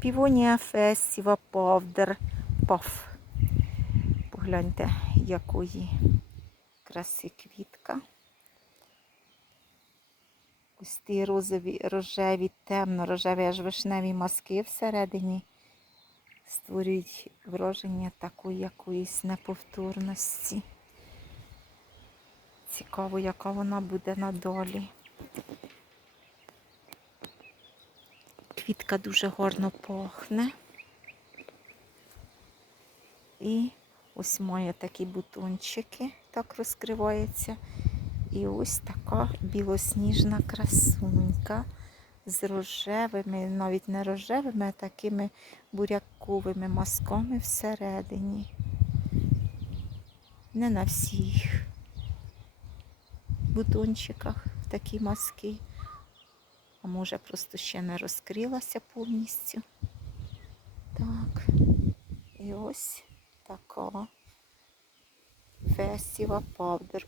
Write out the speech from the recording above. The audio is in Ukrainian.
Півонія фесіва повдер. Паф. Погляньте, якої краси квітка. Ось ті розові, рожеві, темно-рожеві, аж вишневі маски всередині створюють враження такої якоїсь неповторності. Цікаво, яка вона буде надолі. Квітка дуже гарно пахне. І ось має такі бутончики, так розкривається. І ось така білосніжна красунька з рожевими, навіть не рожевими, а такими буряковими мазками всередині. Не на всіх бутончиках такі мазки. Може просто ще не розкрилася повністю. Так. І ось така фесіва павдер